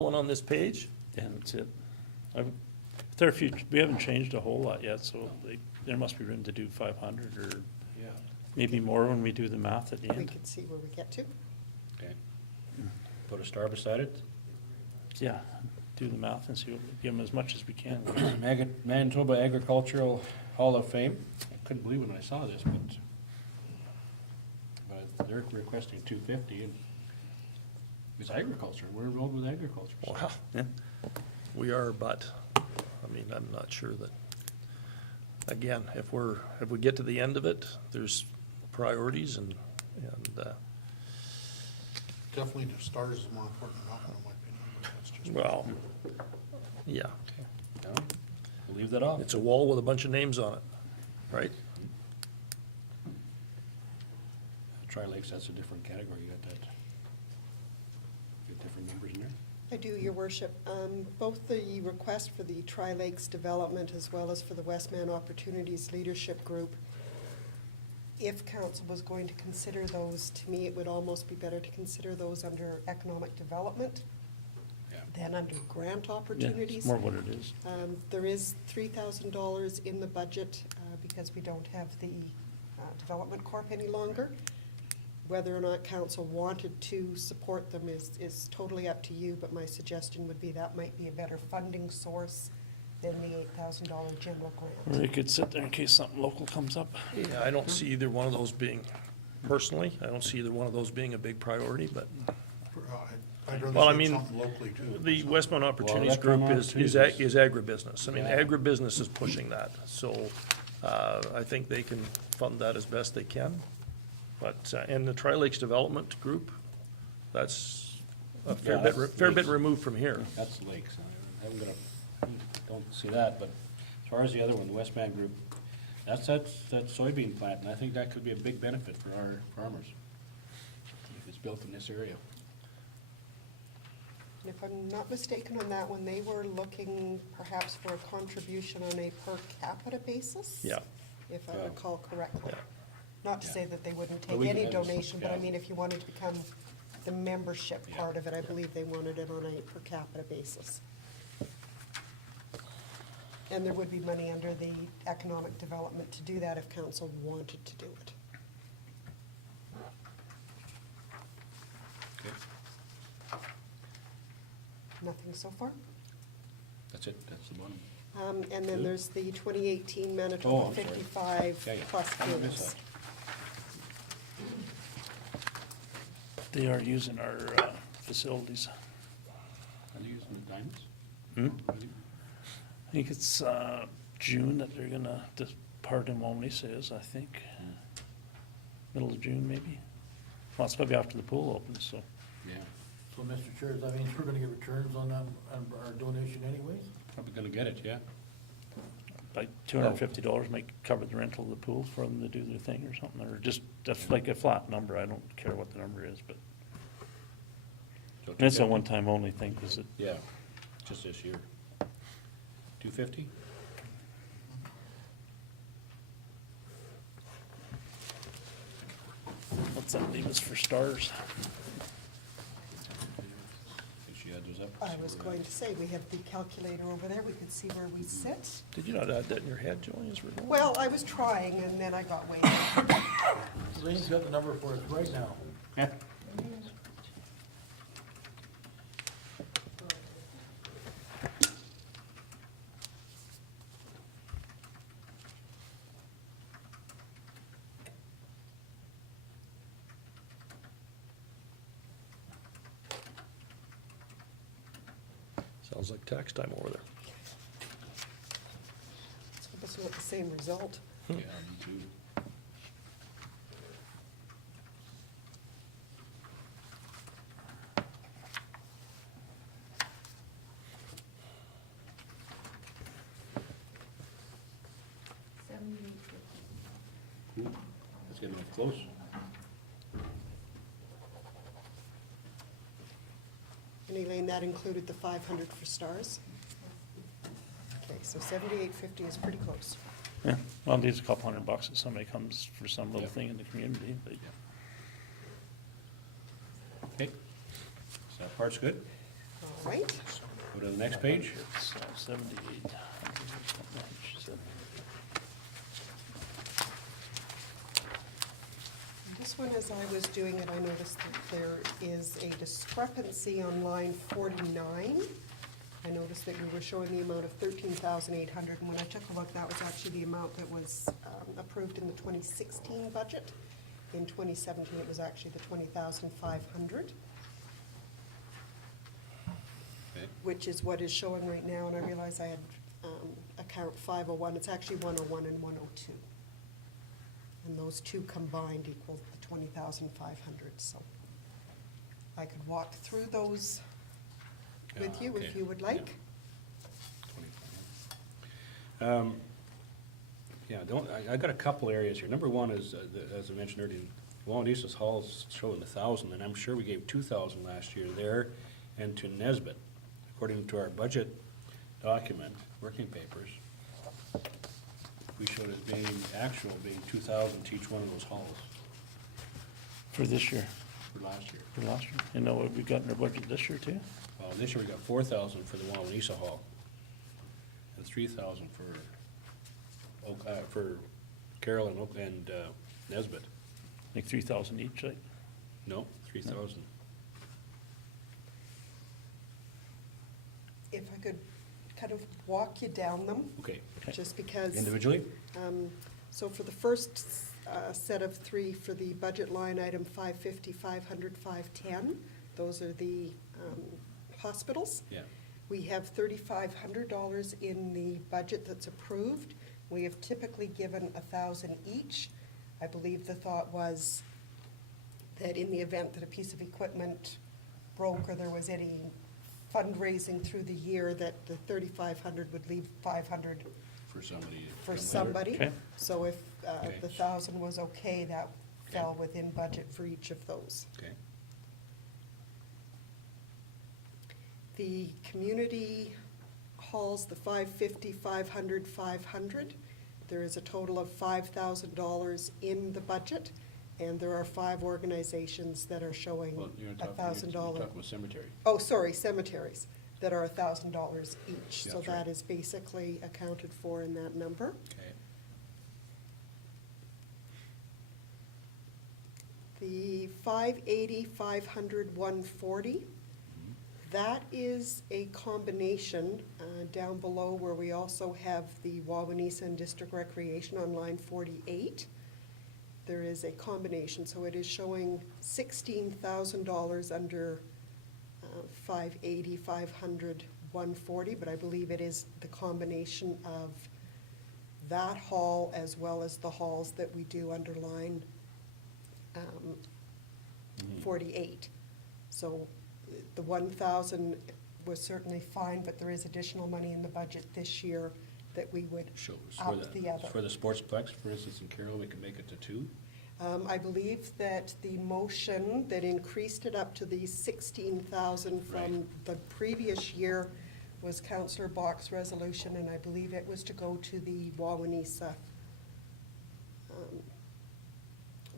one on this page, and it's it. There are a few, we haven't changed a whole lot yet, so there must be room to do 500 or Yeah. maybe more when we do the math at the We end. can see where we get to. Okay. Put a star beside it. Yeah, do the math and see, give them as much as we can. Manitoba Agricultural Hall of Fame. I couldn't believe when I saw this, but they're requesting 250, and it's agriculture. We're involved with agriculture. so- Wow, yeah, we are, but, I mean, I'm not sure that, again, if we get to the end of it, there's priorities and, Definitely the stars is more important than that one, in my opinion, but that's just. well, yeah, No? We'll leave that off. it's a wall with a bunch of names on it, right? Tri-Lakes, that's a different category. You got that. You got different numbers in there. I do, Your Worship. Both the request for the Tri-Lakes Development as well as for the Westman Opportunities Leadership Group, if council was going to consider those, to me, it would almost be better to consider those under economic development Yeah. than under grant Yeah, opportunities. it's more what it is. There is $3,000 in the budget because we don't have the Development Corp any longer. Whether or not council wanted to support them is totally up to you, but my suggestion would be that might be a better funding source than the $8,000 general Or grant. you could sit there in case something local comes up. Yeah, I don't see either one of those being, personally, I don't see either one of those being a big priority, but, I'd rather Well, I see mean, something locally too. the so. Westmont Opportunities that Group kind of is opportunities. agribusiness. I mean, Yeah. agribusiness is pushing that, so, I think they can fund that as best they can. But, and the Tri-Lakes Development Group, that's a fair Yeah, bit, that's fair bit lakes. removed from here. That's lakes. I haven't got don't see that, but as far as the other one, the Westman Group, that's that soybean plant, and I think that could be a big benefit for our farmers if it's built in this area. And if I'm not mistaken on that one, they were looking perhaps for a contribution on a per capita basis? Yeah. If I Yeah. recall correctly. Yeah. Not to Yeah. say that they wouldn't But take we any can- donation, but I yeah. mean, if you wanted to become the membership Yeah. part of it, I believe they wanted it on a per capita basis. And there would be money under the economic development to do that if council wanted to do it. Okay, Nothing so far? that's it, that's the one. And then Good. there's the 2018 Oh, Manitoba I'm sorry. 55 Yeah, yeah. plus I missed games. that. They are using our facilities. Are they using the diamonds? Hmm? I think it's June that they're gonna depart in Wawanesa is, I think. Middle of June, maybe. Well, it's probably after the pool opens, so. Yeah, So, Mr. Chair, that means we're gonna get returns on that, on our donation anyways? probably gonna get it, yeah. Like $250 might cover the rental of the pool for them to do their thing or something, or just, that's like a flat number, I don't care what the number is, but. So And it's a 250? one-time only thing, because it, Yeah, just this year. 250? what's that leave us for stars? Think she had those up? I was going to say, we have the calculator over there, we could see where we sit. Did you not add that in your head, Joey, as we're going? Well, I was trying, and then I got way. Elaine's got the number for us right now. Yeah. Sounds like tax time over there. It's not the same result. Yeah, me too. It's getting close. And Elaine, that included the 500 for stars? Okay, so 7850 is pretty close. Yeah, well, it leaves a couple $100 if somebody comes for some little Yeah. thing in the community, but. Okay, so that part's good? All right. Go to the next page. It's 78. She said. This one, as I was doing it, I noticed that there is a discrepancy on line 49. I noticed that we were showing the amount of 13,800, and when I took a look, that was actually the amount that was approved in the 2016 budget. In 2017, it was actually the 20,500, Okay. which is what is showing right now, and I realize I had account 501, it's actually 101 and 102. And those two combined equal the 20,500, so I could walk through those with you if Okay. you would like. Yeah, I got a couple areas here. Number one is, as I mentioned earlier, Wawanesa's Hall's showing 1,000, and I'm sure we gave 2,000 last year there and to Nesbit. According to our budget document, working papers, we showed as being actual being 2,000 to each one of those halls For this year, for last year. for last year. You know what we got in our budget this year too? Well, this year we got 4,000 for the Wawanesa Hall and 3,000 for Carroll and Nesbit. Like 3,000 each, like, No, 3,000. If I could kind of walk you down them, Okay, just because. individually? So for the first set of three, for the budget line item 550, 500, 510, those are the hospitals. Yeah. We have $3,500 in the budget that's approved. We have typically given 1,000 each. I believe the thought was that in the event that a piece of equipment broke or there was any fundraising through the year, that the 3,500 would leave 500 For somebody. for somebody. Okay. So if Okay. the 1,000 was okay, that fell within budget for each of those. Okay. The community halls, the 550, 500, 500, there is a total of $5,000 in the budget, and there are 5 organizations that are showing Well, you're talking $1,000. about cemetery. Oh, sorry, cemeteries, that are $1,000 each. Yeah, So that's right. that is basically accounted for in that number. Okay. The 580, 500, 140, that is a combination down below where we also have the Wawanesa and District Recreation on line 48. There is a combination, so it is showing $16,000 under 580, 500, 140, but I believe it is the combination of that hall as well as the halls that we do under line 48. So the 1,000 was certainly fine, but there is additional money in the budget this year that we would So up the other. for the sportsplex, for instance, in Carroll, we can make it to 2? I believe that the motion that increased it up to the 16,000 from Right. the previous year was Councillor Bach's resolution, and I believe it was to go to the Wawanesa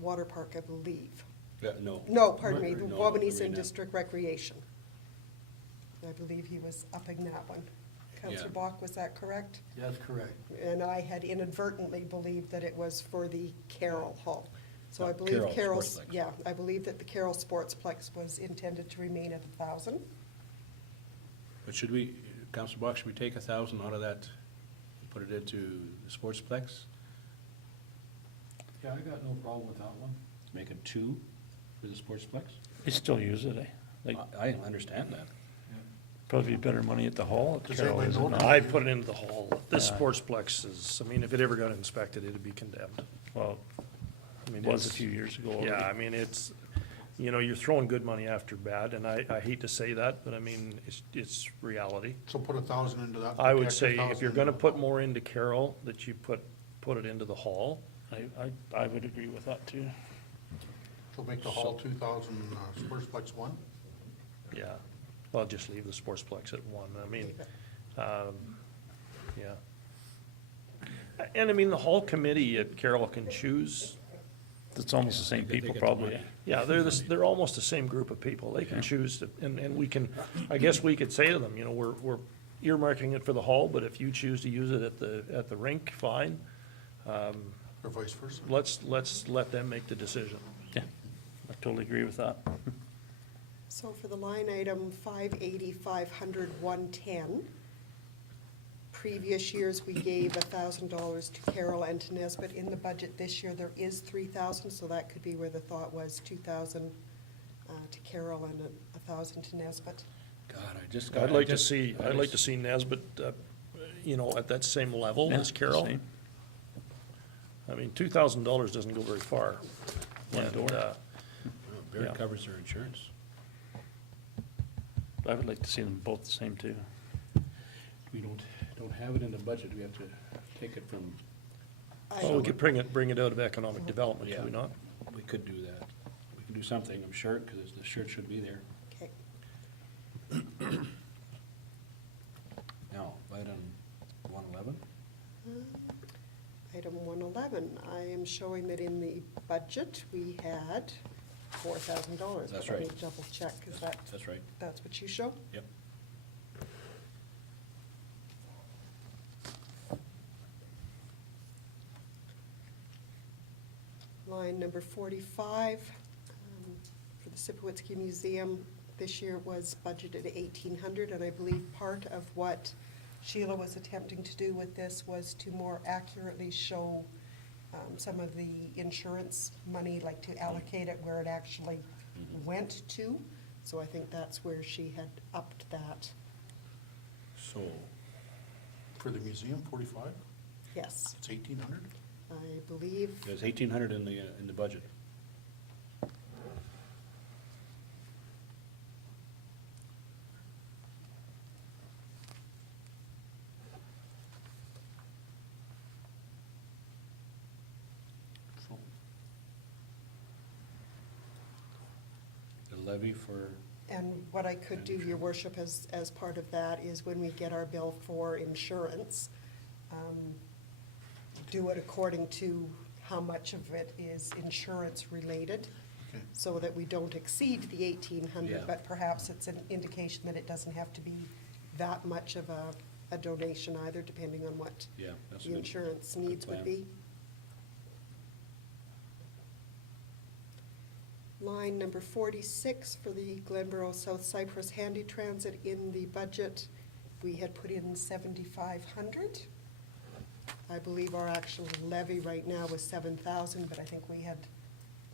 Water Park, I believe. No. No, pardon me, the No, Wawanesa and arena. District Recreation. I believe he was upping that one. Councillor Yeah. Bach, was that correct? That's correct. And I had inadvertently believed that it was for the Carroll Hall. So I Oh, believe Carroll Carroll's, Sportsplex. yeah, I believe that the Carroll Sportsplex was intended to remain at 1,000. But should we, Councilor Bach, should we take 1,000 out of that, and put it into the sportsplex? Yeah, I got no problem with that one. Make it 2 for the sportsplex? they still use it, eh? Like, I understand that. probably better money at the hall at Does Carroll, anybody is it know not? that? I'd put it into the hall. This Yeah. sportsplex is, I mean, if it ever got inspected, it'd be condemned. Well, I mean, it was a it's- few years ago. Yeah, already. I mean, it's, you know, you're throwing good money after bad, and I hate to say that, but I mean, it's reality. So put 1,000 into that. I would protect say if 1,000 you're gonna into put the more into Carroll, that you put it into the hall. I would agree with that too. hall. So make the hall 2,000, sportsplex 1? Yeah, well, just leave the sportsplex at 1, I mean, yeah. And I mean, the hall committee at Carroll can choose It's almost the same They people, get the probably. money. Yeah, they're almost the same group of people. They can choose to, and we can, I guess we could say to them, you know, we're earmarking it for the hall, but if you choose to use it at the rink, fine. Or vice versa. Let's let them make the decision. Yeah, I totally agree with that. So for the line item 580, 500, 110, previous years, we gave $1,000 to Carol and to Nesbit. In the budget this year, there is 3,000, so that could be where the thought was, 2,000 to Carol and 1,000 to Nesbit. God, I just. I'd like to see Nesbit, you know, at that same level Yeah, as Carroll. same. I mean, $2,000 doesn't go very far. One And, door. Barry Yeah. covers their insurance. I would like to see them both the same too. We don't have it in the budget, we have to take it from, Oh, we could bring it out of economic development, could we Yeah. not? we could do that. We can do something, I'm sure, because the shirt should be there. Okay. Now, item 111, Item 111, I am showing that in the budget, we had $4,000. That's But let me right. double check, because that's right, that's what you show? yep. Line number 45, for the Sipowicki Museum, this year was budgeted at 1,800, and I believe part of what Sheila was attempting to do with this was to more accurately show some of the insurance money, like to allocate it where it actually went to. So I think that's where she had upped that. So, For the museum, 45, Yes, it's 1,800? I believe, there's 1,800 in the budget. So, The levy for, and what I could do, your worship, as part of that, is when we get our bill for insurance, do it according to how much of it is insurance-related, okay. so that we don't exceed the 1,800, Yeah. but perhaps it's an indication that it doesn't have to be that much of a donation either, depending on what yeah, that's a the good. insurance needs would plan. be. Line number 46 for the Glenboro South Cypress Handy Transit, in the budget, we had put in 7,500. I believe our actual levy right now was 7,000, but I think we had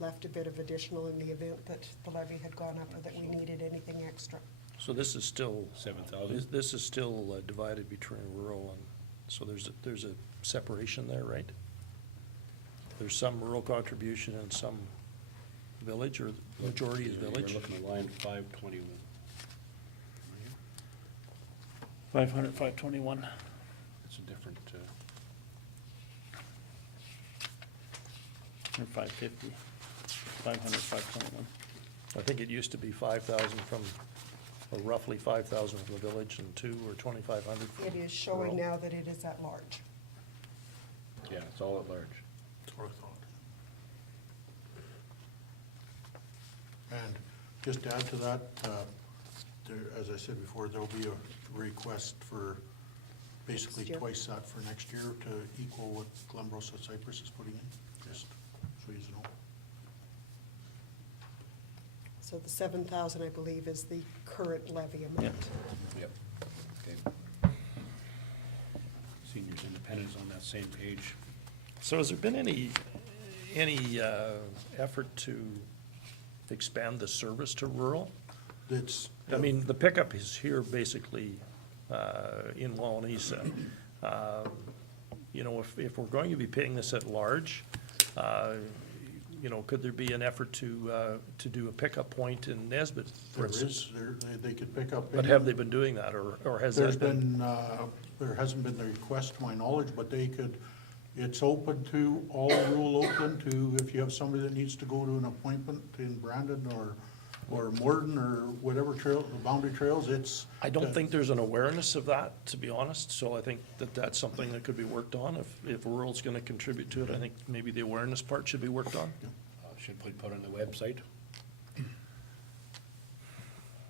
left a bit of additional in the event that the levy had gone up or that we needed anything extra. So this is still, 7,000? this is still divided between rural and, so there's a separation there, right? There's some rural contribution and some village, or the majority is village? We're looking at line 521. 500, 521. It's a different, Or 550. 500, 521. I think it used to be 5,000 from, or roughly 5,000 from the village and 2 or 2,500 from It is showing rural. now that it is at large. yeah, it's all at large. That's what I thought. And just to add to that, there, as I said before, there'll be a request for basically Next year. twice that for next year to equal what Glenboro South Cypress is putting in, just so you know. So the 7,000, I believe, is the current levy amount. Yep. Okay. Seniors Independence on that same page. So has there been any effort to expand the service to rural? It's. I mean, the pickup is here basically in Wawanesa. You know, if we're going to be paying this at large, you know, could there be an effort to do a pickup point in Nesbit, for There instance? is, they could pick up. But have they been doing that, or has There's that been? been, there hasn't been the request to my knowledge, but they could, it's open to all rural Oakland to, if you have somebody that needs to go to an appointment in Brandon or Morden or whatever trail, the boundary trails, it's. I don't think there's an awareness of that, to be honest, so I think that that's something that could be worked on. If rural's gonna contribute to it, I think maybe the awareness part should be worked on. Should we put on the website?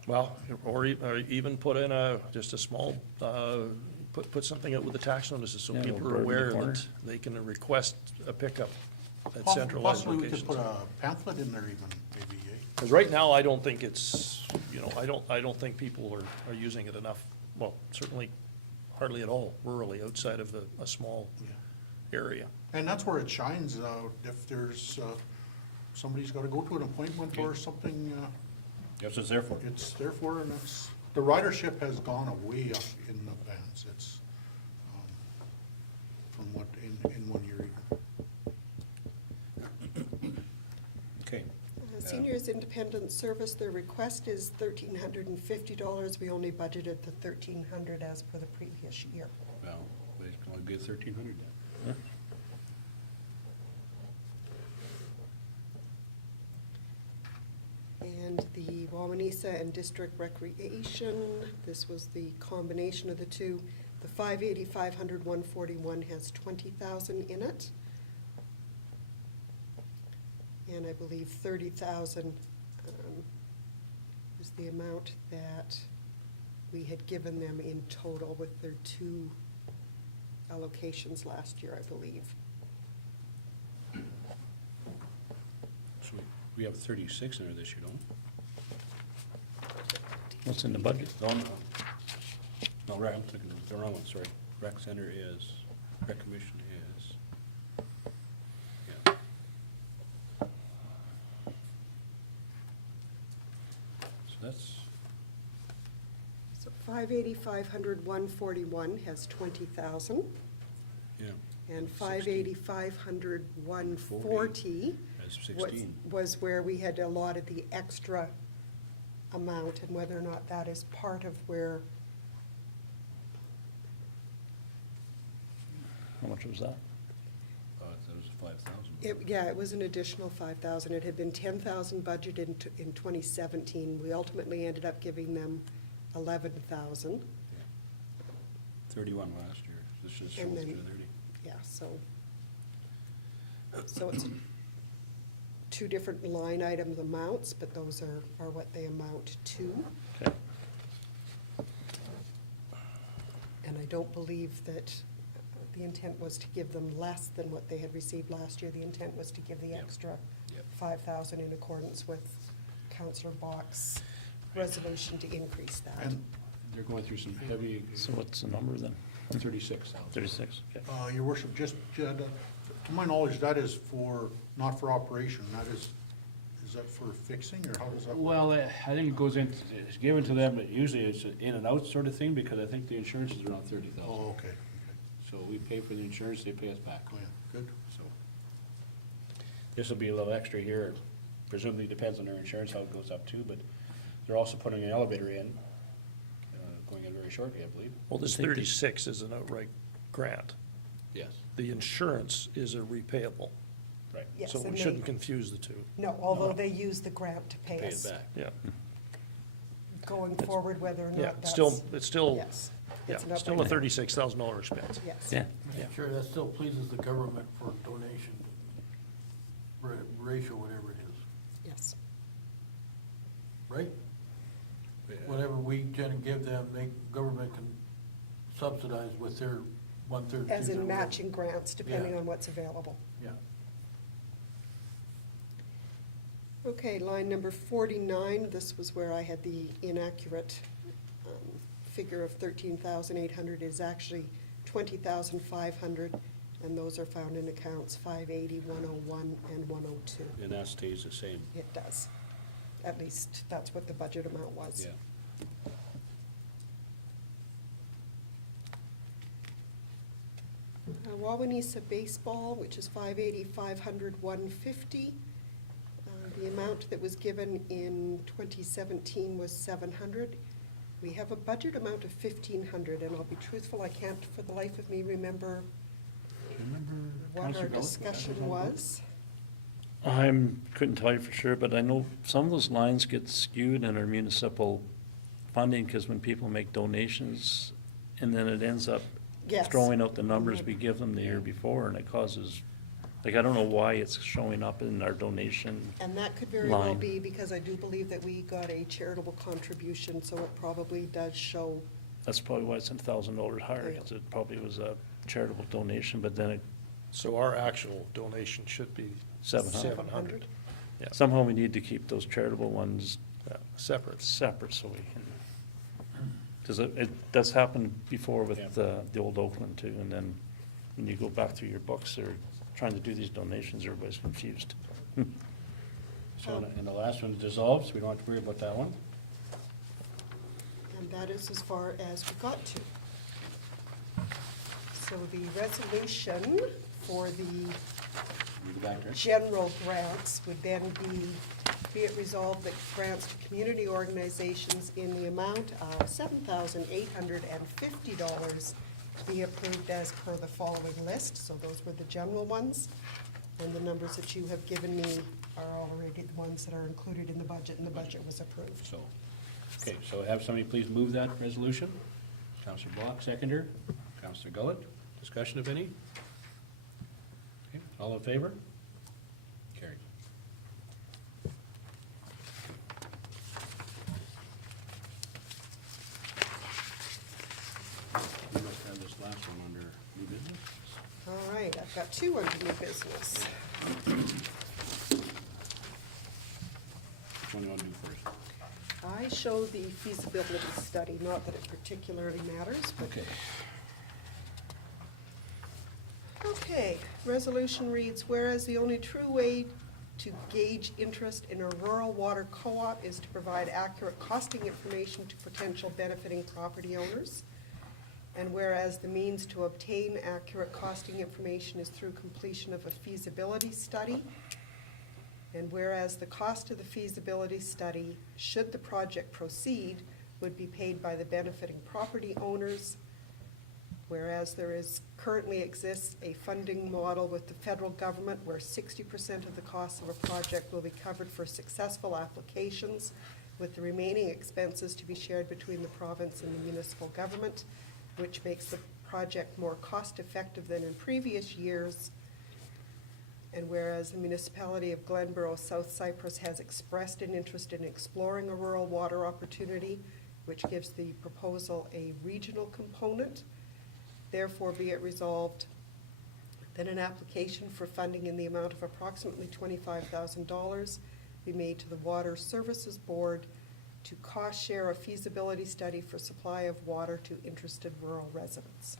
Well, or even put in just a small, put something out with the tax notices so Yeah, people little are bird in the aware corner. that they can request a pickup at Poss- centralized Possibly we could locations. put a pamphlet in there even, maybe, eh? Because right now, I don't think it's, I don't think people are using it enough, well, certainly hardly at all rurally, outside of a small Yeah. area. And that's where it shines, if there's, somebody's gotta go to an appointment or something, That's what it's there for. it's there for, and it's, the ridership has gone way up in advance, it's, from what, in 1 year even. Okay. Seniors Independent Service, their request is $1,350. We only budgeted the $1,300 as per the previous year. Well, we can only get 1,300 then. And the Wawanesa and District Recreation, this was the combination of the two. The 580, 500, 141 has 20,000 in it. And I believe 30,000 is the amount that we had given them in total with their two allocations last year, I believe. So we have 36 in there this year, don't we? What's in the budget? No, no. No, right, I'm thinking of the wrong one, sorry. Rec center is, rec commission is. Yeah. So that's, So 580, 500, 141 has 20,000. yeah. And 16. 580, 500, 140 That's was, 16. was where we had allotted the extra amount, and whether or not that is part of where, How much was that? That was 5,000. it was an additional 5,000. It had been 10,000 budgeted in 2017. We ultimately ended up giving them 11,000. 31 last year. This just shows And then- 30. Yeah, so it's two different line items amounts, but those are what they amount to. Okay. And I don't believe that the intent was to give them less than what they had received last year. The intent was to give the Yep. extra Yep. 5,000 in accordance with Counselor Bach's resolution to increase that. And, They're going through some heavy, So what's the number then? 36,000. 36, okay. Your worship, just, to my knowledge, that is for, not for operation, that is that for fixing, or how does that work? Well, I think it goes in, it's given to them, but usually it's an in and out sort of thing, because I think the insurance is around 30,000. Oh, okay, So we pay for the insurance, they pay us back. oh, yeah, good. So this will be a little extra here, presumably depends on their insurance, how it goes up too, but they're also putting an elevator in, going in very shortly, I believe. Well, this I think they- 36 is an outright grant. Yes. The insurance is a repayable, Right. Yes, so and we they- shouldn't confuse the two. No, although they use the grant to pay Pay it us. back. Yeah, Going forward, whether or yeah, not that's. it's still, Yes. yeah, It's an still a outright- $36,000 expense. Yes. Yeah, Yeah. Sure, that still pleases the government for donation ratio, whatever it is, Yes. right? Whatever we can give them, government can subsidize with their 1/3. As in 2/3, matching grants, depending Yeah. on what's available. Yeah. Okay, line number 49, this was where I had the inaccurate figure of 13,800 is actually 20,500, and those are found in accounts 580, 101, and 102. And that stays the same, It does. At least, that's what the budget amount was. yeah. Wawanesa Baseball, which is 580, 500, 150. The amount that was given in 2017 was 700. We have a budget amount of 1,500, and I'll be truthful, I can't for the life of me remember Do you remember what Councillor our Gullis, what that discussion was all about? was. Couldn't tell you for sure, but I know some of those lines get skewed in our municipal funding, because when people make donations, and then it ends up Yes. throwing out the numbers we give them the year before, and it causes Like, I don't know why it's showing up in our donation. And that could very well Line. be because I do believe that we got a charitable contribution, so it probably does show. That's probably why it's $1,000 higher, because it probably was a charitable donation, but then it, So our actual donation should be 700. 700. Yeah, Somehow we need to keep those charitable ones yeah, separate. separate so we can, because it does happen before with Yeah. the old Oakland too, and then when you go back through your books, they're trying to do these donations, everybody's confused. So, and the last one dissolves, we don't have to worry about that one. And that is as far as we got to. So the resolution for the We go back there. general grants would then be it resolved that grants to community organizations in the amount of $7,850 be approved as per the following list. So those were the general ones. And the numbers that you have given me are already the ones that are included in the budget, and the budget was approved. So, okay, so have somebody please move that resolution. Counselor Block, seconder. Counselor Gullett, discussion of any? Okay, all in favor? Carried. We must have this last one under new business. All right, I've got two under new business. Which one do you want to do first? I show the feasibility study, not that it particularly matters, but. Okay. Okay, resolution reads, whereas the only true way to gauge interest in a rural water co-op is to provide accurate costing information to potential benefiting property owners, and whereas the means to obtain accurate costing information is through completion of a feasibility study, and whereas the cost of the feasibility study, should the project proceed, would be paid by the benefiting property owners, whereas currently exists a funding model with the federal government where 60% of the cost of a project will be covered for successful applications, with the remaining expenses to be shared between the province and the municipal government, which makes the project more cost-effective than in previous years. And whereas the municipality of Glenborough, South Cyprus has expressed an interest in exploring a rural water opportunity, which gives the proposal a regional component, therefore be it resolved that an application for funding in the amount of approximately $25,000 be made to the Water Services Board to cost share a feasibility study for supply of water to interested rural residents.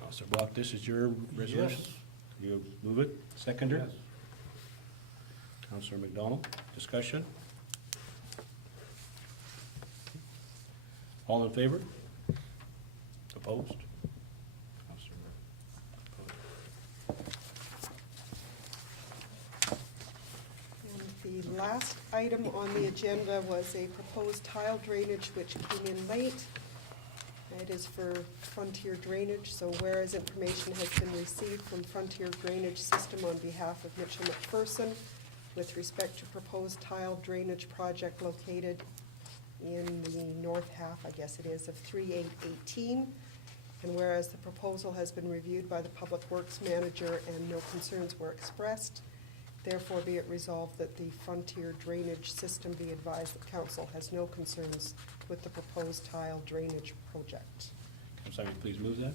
Counselor Block, this is your resolution? Yes. You move it, seconder? Yes. Counselor McDonald, discussion? All in favor? Opposed? Counselor opposed. And the last item on the agenda was a proposed tile drainage which came in late. It is for Frontier Drainage, so whereas information has been received from Frontier Drainage System on behalf of Mitchell McPherson with respect to proposed tile drainage project located in the north half, I guess it is, of 3818. And whereas the proposal has been reviewed by the Public Works Manager and no concerns were expressed, therefore be it resolved that the Frontier Drainage System be advised that council has no concerns with the proposed tile drainage project. Can somebody please move that?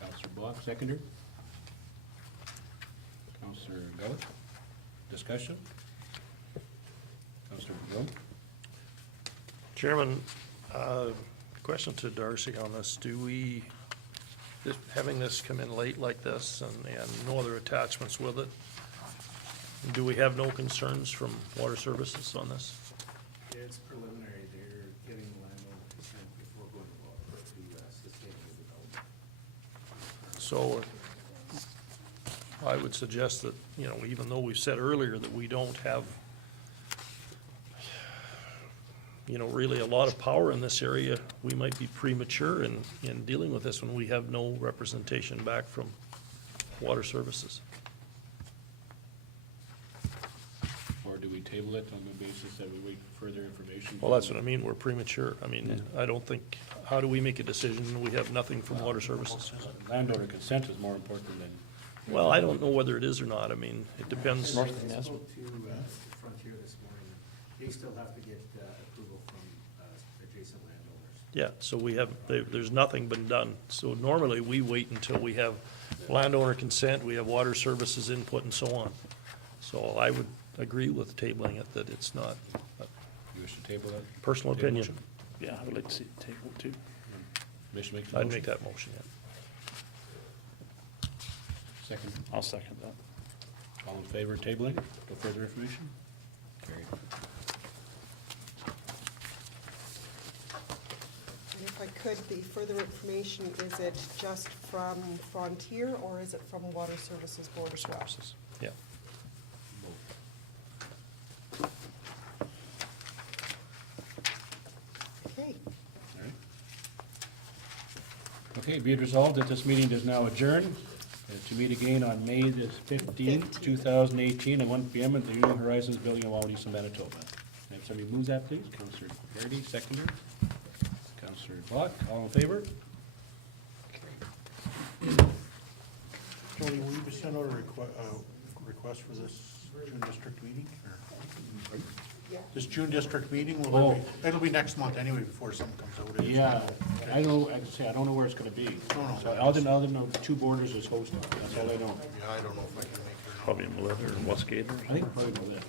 Counselor Block, seconder. Counselor Gullett, discussion? Counselor Gill? Chairman, question to Darcy on this. Do we, having this come in late like this and no other attachments with it, do we have no concerns from Water Services on this? It's preliminary, they're getting the landowner consent before going to sustain the development. So I would suggest that, you know, even though we've said earlier that we don't have, you know, really a lot of power in this area, we might be premature in dealing with this when we have no representation back from Water Services. Or do we table it on the basis that we wait for further information? Well, that's what I mean, we're premature. I mean, I don't think, how do we make a decision when we have nothing from Water Services? Landowner consent is more important than Well, I don't know whether it is or not. I mean, it depends. North of I Nesbitt. spoke to Frontier this morning. They still have to get approval from adjacent landowners. Yeah, so we have, there's nothing been done. So normally, we wait until we have landowner consent, we have water services input and so on. So I would agree with tabling it, that it's not, You wish to table that? personal Table opinion. motion? Yeah, I would like to see it tabled too. Commissioner makes a I'd motion. make that motion, yeah. Second. I'll second that. All in favor of tabling? No further information? Carried. And if I could, the further information, is it just from Frontier or is it from Water Services Board as well? Services, yeah. Okay. All right. Okay, be it resolved that this meeting is now adjourned, to meet again on May the 15th, 2018, at 1 PM at the New Horizons Building in Wawanesa, Manitoba. And if somebody moves that, please. Councillor Hardy, seconder. Councillor Bach, all in favor? Jody, will you send out a request for this June district meeting? Or Yeah. this June district meeting, will Oh. it be, it'll be next month anyway before something comes out. Yeah, I don't know, I can say, I don't know where it's gonna be. No. So other than the two borders is hosting, that's all I know. Yeah, I don't know if I can make it or not. Probably in Mallette or Westgate or I think probably know that.